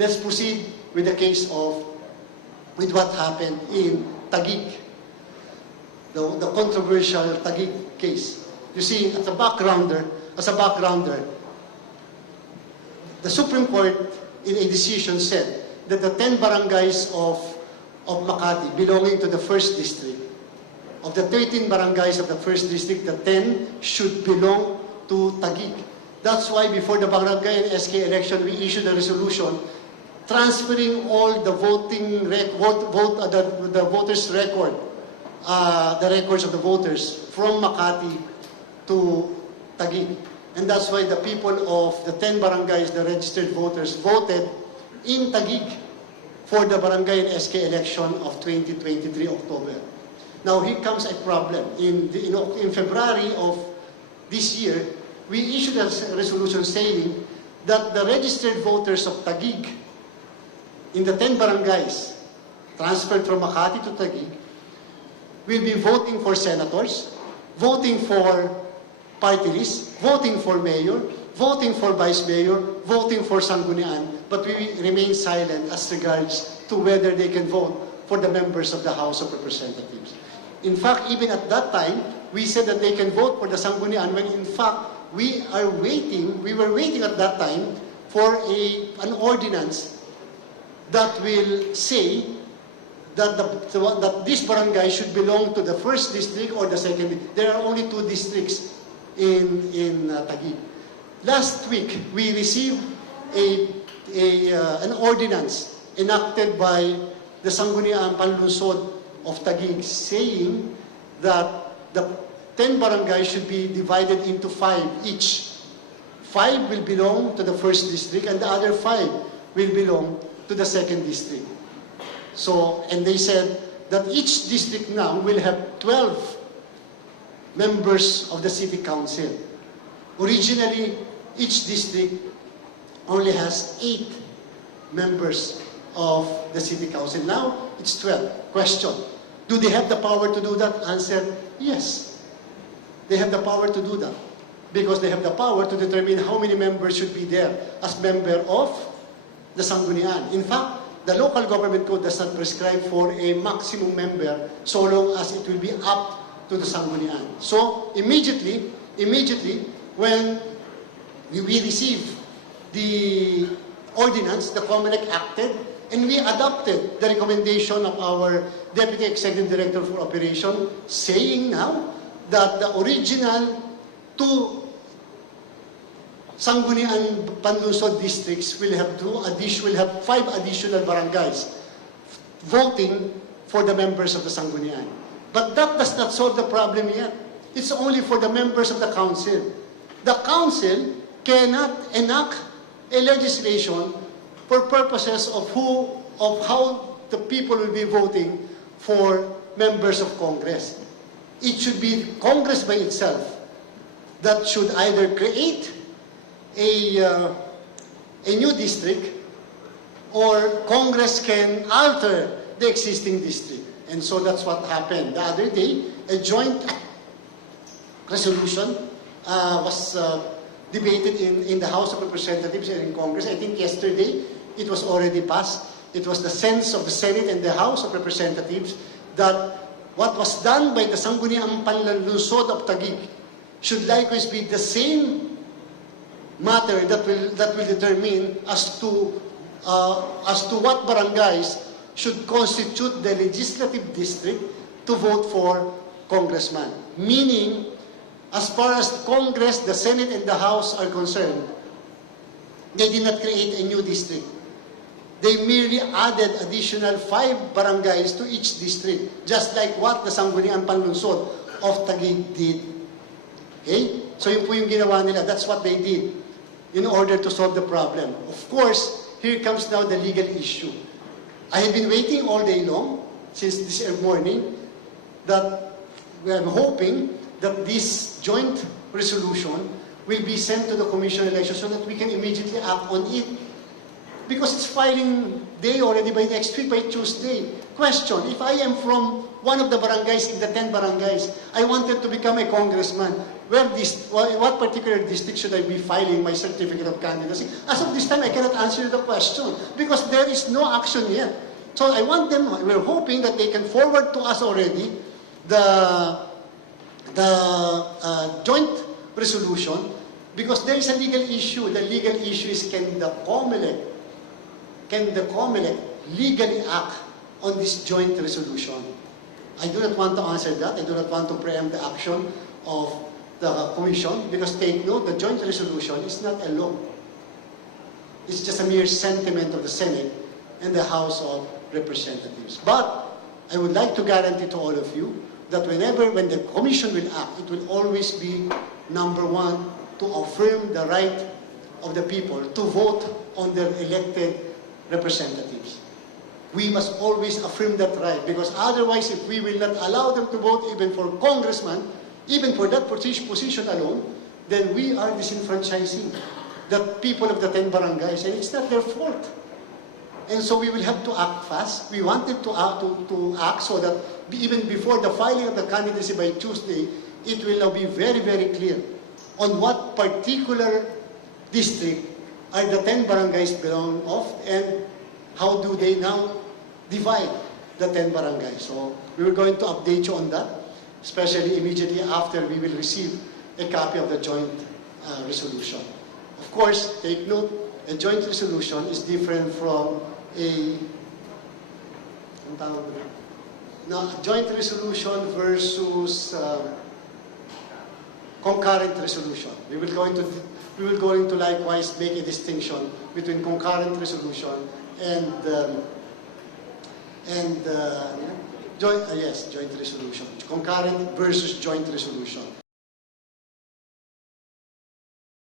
let's proceed with the case of, with what happened in Taguig, the, the controversial Taguig case. You see, as a backgrounder, as a backgrounder, the Supreme Court, in a decision, said that the 10 barangays of, of Makati belonging to the first district, of the 13 barangays of the first district, the 10 should belong to Taguig. That's why before the barangay and SK election, we issued a resolution transferring all the voting rec- vote, vote, uh, the, the voters' record, uh, the records of the voters from Makati to Taguig. And that's why the people of the 10 barangays, the registered voters, voted in Taguig for the barangay and SK election of 2023 October. Now here comes a problem. In, the, in, in February of this year, we issued a resolution saying that the registered voters of Taguig in the 10 barangays transferred from Makati to Taguig will be voting for senators, voting for party list, voting for mayor, voting for vice mayor, voting for Sanggunian, but we remain silent as regards to whether they can vote for the members of the House of Representatives. In fact, even at that time, we said that they can vote for the Sanggunian when in fact we are waiting, we were waiting at that time for a, an ordinance that will say that, the, that this barangay should belong to the first district or the second. There are only two districts in, in uh, Taguig. Last week, we received a, a, uh, an ordinance enacted by the Sangguniang Panlunsod of Taguig saying that the 10 barangays should be divided into five each. Five will belong to the first district and the other five will belong to the second district. So, and they said that each district now will have 12 members of the city council. Originally, each district only has eight members of the city council. Now, it's 12. Question, do they have the power to do that? Answer, yes. They have the power to do that because they have the power to determine how many members should be there as member of the Sanggunian. In fact, the local government code does not prescribe for a maximum member so long as it will be up to the Sanggunian. So immediately, immediately, when we received the ordinance, the COMELEC acted, and we adopted the recommendation of our Deputy Executive Director for Operation, saying now that the original two Sangguniang Panlusod districts will have two addition, will have five additional barangays voting for the members of the Sangguniang. But that does not solve the problem yet. It's only for the members of the council. The council cannot enact a legislation for purposes of who, of how the people will be voting for members of Congress. It should be Congress by itself that should either create a, uh, a new district or Congress can alter the existing district. And so that's what happened. The other day, a joint resolution uh, was uh, debated in, in the House of Representatives and in Congress. I think yesterday it was already passed. It was the sense of the Senate and the House of Representatives that what was done by the Sangguniang Panlalusod of Taguig should likewise be the same matter that will that will determine as to uh, as to what barangays should constitute the legislative district to vote for congressman. Meaning, as far as Congress, the Senate, and the House are concerned, they did not create a new district. They merely added additional five barangays to each district, just like what the Sangguniang Panlunsod of Taguig did. Okay? So yun po yung ginawa nila. That's what they did in order to solve the problem. Of course, here comes now the legal issue. I have been waiting all day long, since this morning, that I'm hoping that this joint resolution will be sent to the Commission on Elections so that we can immediately act on it. Because it's filing day already by next week, by Tuesday. Question, if I am from one of the barangays in the 10 barangays, I wanted to become a congressman, where this, wha- what particular district should I be filing my certificate of candidacy? As of this time, I cannot answer the question because there is no action yet. So I want them, we're hoping that they can forward to us already the the uh, joint resolution because there is a legal issue. The legal issue is can the COMELEC, can the COMELEC legally act on this joint resolution? I do not want to answer that. I do not want to preempt the action of the commission because take note, the joint resolution is not a law. It's just a mere sentiment of the Senate and the House of Representatives. But I would like to guarantee to all of you that whenever, when the Commission will act, it will always be, number one, to affirm the right of the people to vote on their elected representatives. We must always affirm that right because otherwise, if we will not allow them to vote even for congressman, even for that posi- position alone, then we are disenfranchising the people of the 10 barangays and it's not their fault. And so we will have to act fast. We wanted to act, to, to act so that even before the filing of the candidacy by Tuesday, it will now be very, very clear on what particular district are the 10 barangays belong of and how do they now divide the 10 barangays. So we're going to update you on that, especially immediately after we will receive a copy of the joint uh, resolution. Of course, take note, a joint resolution is different from a doon? Joint resolution versus um, concurrent resolution. We will going to we will going to likewise make a distinction between concurrent resolution and um, and uh, joint uh, yes joint resolution concurrent versus joint resolution.